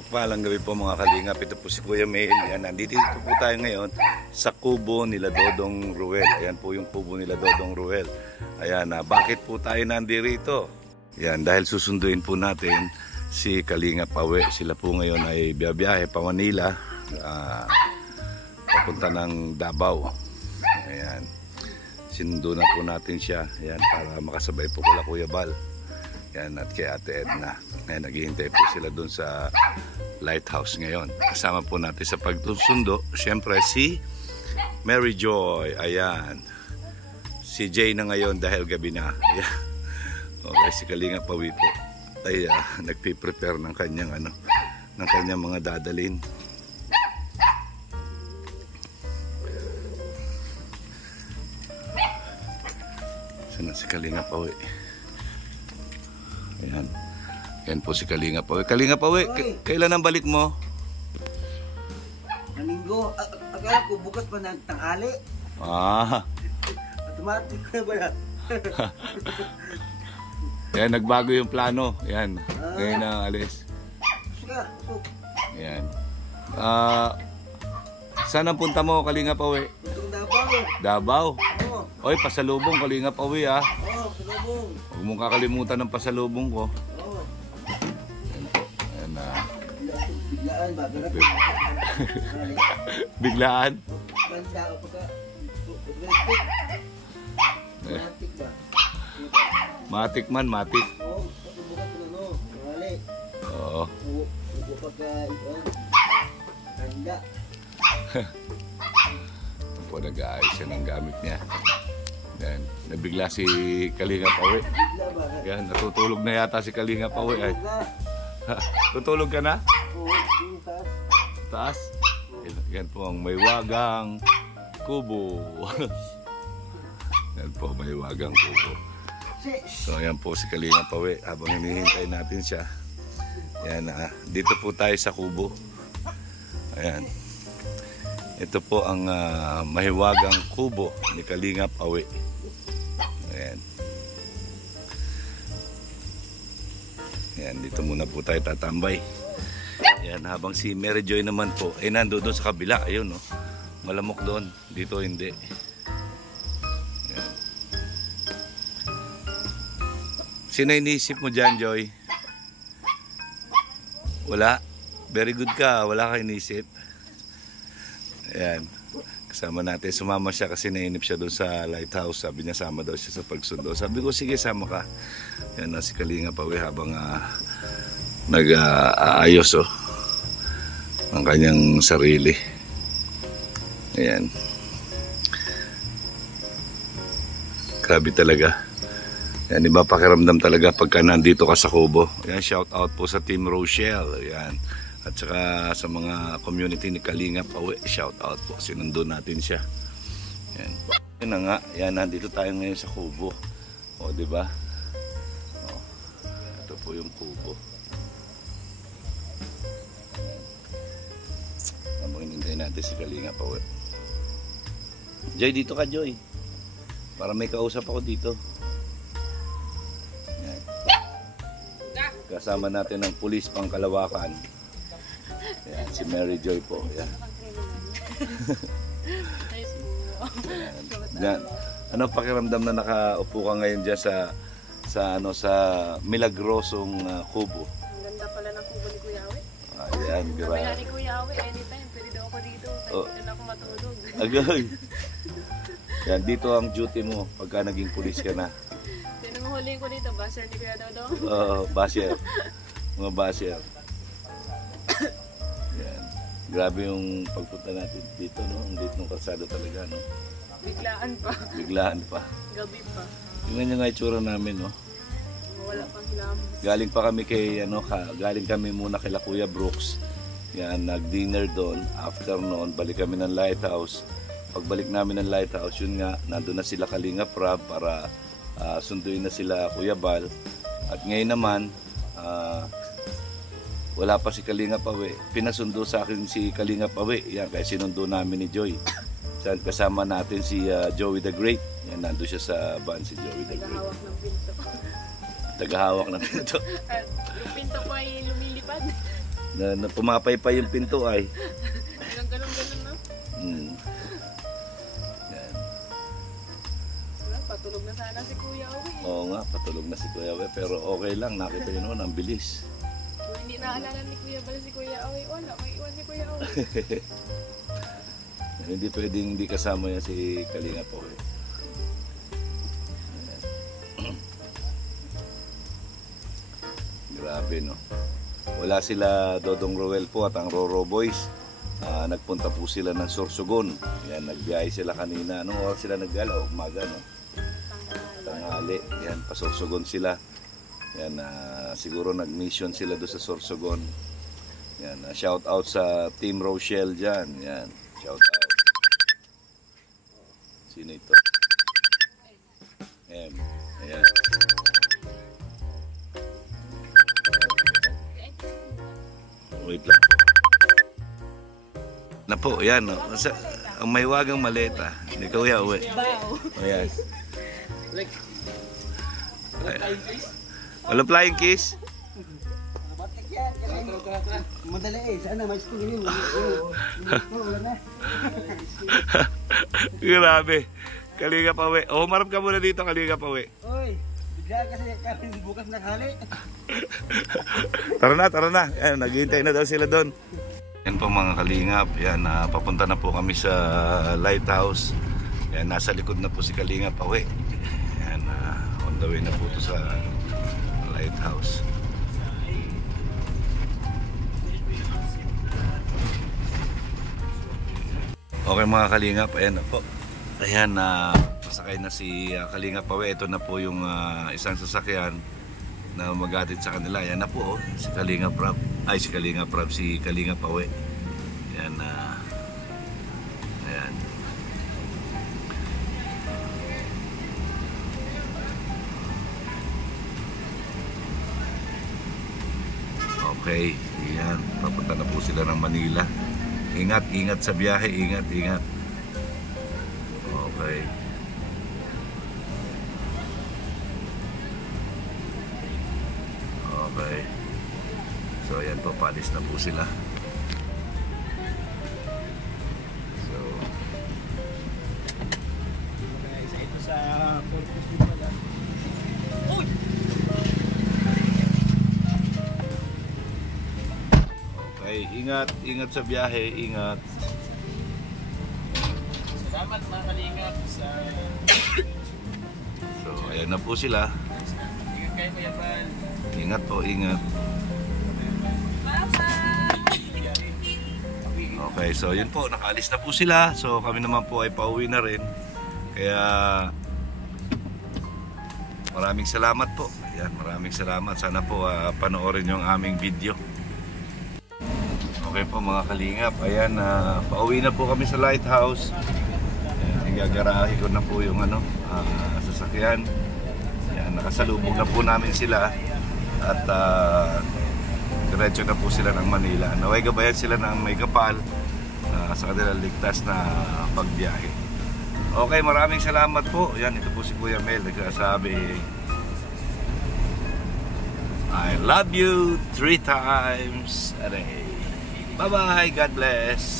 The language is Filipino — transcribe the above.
Mapagpalang gabi po mga kalingap. Ito po si Kuya Mail. Yan, nandito po tayo ngayon sa kubo nila Dodong Ruel. Ayan po yung kubo nila Dodong Ruel. Ayan, bakit po tayo nandito? Yan, dahil susunduin po natin si Kalingap Awe. Sila po ngayon ay biyabiyahe pa Manila, papunta ng Davao. Ayan, sinundo na po natin siya. Ayan, para makasabay po kila Kuya Bal. Yan, at kay Ate Edna. Ayan, naghihintay po sila dun sa lighthouse ngayon. Kasama po natin sa pagsundo, syempre si Mary Joy. Ayan, si Jay na ngayon dahil gabi na. Ayan. Okay, si Kalingap Awe po ay nagpiprepare ng kanyang ng kanyang mga dadalhin. Sana si Kalingap Awe. Ayan. Yan po si Kalingap Awe. Kalingap Awe, kailan ang balik mo? Linggo. Akala ko bukas pa ng tanghali. Automatic na ba yan? Yan, nagbago yung plano. Yan, ngayon na alis. Yan. Saan ang punta mo, Kalingap Awe? Davao. Davao? Oy, pasalubong, Kalingap Awe Oo, pasalubong. Huwag mong kakalimutan ng pasalubong ko. Oo. Ayan na. Biglaan ba? Biglaan? Banda o pagka. Matik ba? Matik man, matik. Oo, bukas na Wali. Oo. Pagka handa. Ito po, nag-aayos siya ng gamit niya. Yan, nabigla si Kalingap Awe. Yan, natutulog na yata si Kalingap Awe. Ay. Tutulog ka na? Oo, taas? Yan po ang Maywagang Kubo. Yan po, Maywagang Kubo. So yan po si Kalingap Awe. Habang hinihintay natin siya. Yan, dito po tayo sa kubo. Ayan. Ito po ang mahiwagang kubo ni Kalingap Awe. Ayan. Ayan, dito muna po tayo tatambay. Ayan, habang si Mary Joy naman po ay nandoon sa kabila. Ayun, no? Malamok doon. Dito hindi. Ayan. Sino iniisip mo dyan, Joy? Wala? Very good ka. Wala ka iniisip. Ayan. Kasama natin. Sumama siya kasi nainip siya doon sa lighthouse. Sabi niya sama daw siya sa pagsundo. Sabi ko, sige, sama ka. Ayan na si Kalingap Awe habang nag-aayos ng kanyang sarili. Ayan. Grabe talaga. Yan, iba pakiramdam talaga pagka nandito ka sa kubo. Yan, shout out po sa Team Rochelle. Yan. At saka sa mga community ni Kalingap Awe, shout out po. Sinundo natin siya. Yan. Yan na nga. Yan, nandito tayo ngayon sa kubo. O, di ba? O, ito po yung kubo. Habang hinintay natin si Kalingap Awe. Joy, dito ka, Joy. Para may kausap ako dito. Kasama natin ng pulis pang Kalawakan. Ayan, si Mary Joy po. Ayan. Ayan. Ano pakiramdam na nakaupo ka ngayon dyan sa milagrosong kubo? Ang ganda pala ng kubo ni Kuya Awe. Ayan, sabi nga ni Kuya Awe, anytime pwede daw ako dito. Pwede na ako matulog. Agay. Yan, dito ang duty mo pagka naging pulis ka na. Huling ko dito, basher ni Kuya Dodong. Oo, basher. Mga basher. Yan. Grabe yung pagpunta natin dito, no? Ang dito ng kalsada talaga, no? Biglaan pa. Biglaan pa. Gabi pa. Tingnan nyo nga itsura namin, no? Wala pang hilamos. Galing pa kami kay, galing kami muna kay Kuya Brooks. Yan, nag-dinner doon. After noon, balik kami ng lighthouse. Pagbalik namin ng lighthouse, yun nga, nandun na sila Kalingap Rab para sunduin na sila Kuya Bal. At ngayon naman wala pa si Kalingap Awe. Pinasundo sa akin si Kalingap Awe. Yan, kaya sinundo namin ni Joy. Kasama natin si Joey the Great. Yan, nando siya sa van si Joey the Great. Tagahawak ng pinto. Tagahawak ng pinto. Yung pinto po ay lumilipad. Na pumapaypay yung pinto ay. Ganun, no? Hmm. Yan. Wala, patulog na sana si Kuya Owe. Oo nga, patulog na si Kuya Owe. Pero okay lang, nakita yun noon, ang bilis. Kung hindi naalala ni Kuya Bal si Kuya Owe, wala, may iwan si Kuya Owe. Hindi pwedeng hindi kasama yan si Kalinga po eh. Grabe no. Wala sila Dodong Roel po at ang Roro Boys. Nagpunta po sila ng Sorsogon. Yan, nagbiyahe sila kanina. Anong oras sila naggala? Umaga no? Tanghali. Yan, pa Sorsogon sila. Yan, siguro nag-mission sila doon sa Sorsogon. Yan, shout out sa Team Rochelle dyan. Yan, shout out. Sino ito? M. Ayan. Wait lang po. Na po, yan. No? Ang may wagang maleta. Hindi ka uya uwi. Ayan. Wala flying kiss? Batik yan. Madali eh. Sana may school yun. Wala na. Grabe. Kalinga pa uwi. Oh, marap ka muna dito, Kalinga pa uwi. Oy, bigla kasi kami bukas naghali. Tara na. Ayan, naghihintay na daw sila doon. Yan po mga kalingap. Yan, papunta na po kami sa lighthouse. Yan, nasa likod na po si Kalingap Awe. Yan, on the way na po to sa lighthouse. Okay mga kalingap, ayan na po. Ayan, pasakay na si Kalingap Awe. Ito na po yung isang sasakyan na mag-atid sa kanila. Yan na po, oh, si Kalingap Rab. Ay, si Kalingap Rab, si Kalingap Awe. Yan, ayan. Okay, yan. Papunta na po sila ng Manila. Ingat sa biyahe, ingat. Okay. Okay. So ayan po, paalis na po sila. So Ito sa purpose dito pala. okay, ingat sa biyahe, ingat. Salamat mga kalingap sa... So ayan na po sila. Ingat kayo Kuya Bal. Ingat po, ingat. Okay, so yun po, nakaalis na po sila. So kami naman po ay pauwi na rin. Kaya maraming salamat po. Ayan, maraming salamat. Sana po panoorin yung aming video. Okay po mga kalingap. Ayan, pauwi na po kami sa lighthouse. Ayan, igagarahe ko na po yung sasakyan. Ayan, nakasalubog na po namin sila. At diretso na po sila ng Manila. Naway gabayan sila ng may kapal sa kanilang ligtas na pagbiyahe. Okay, maraming salamat po. Yan, ito po si Kuya Mel nagsasabi, I love you 3 times a day. Bye bye, God bless.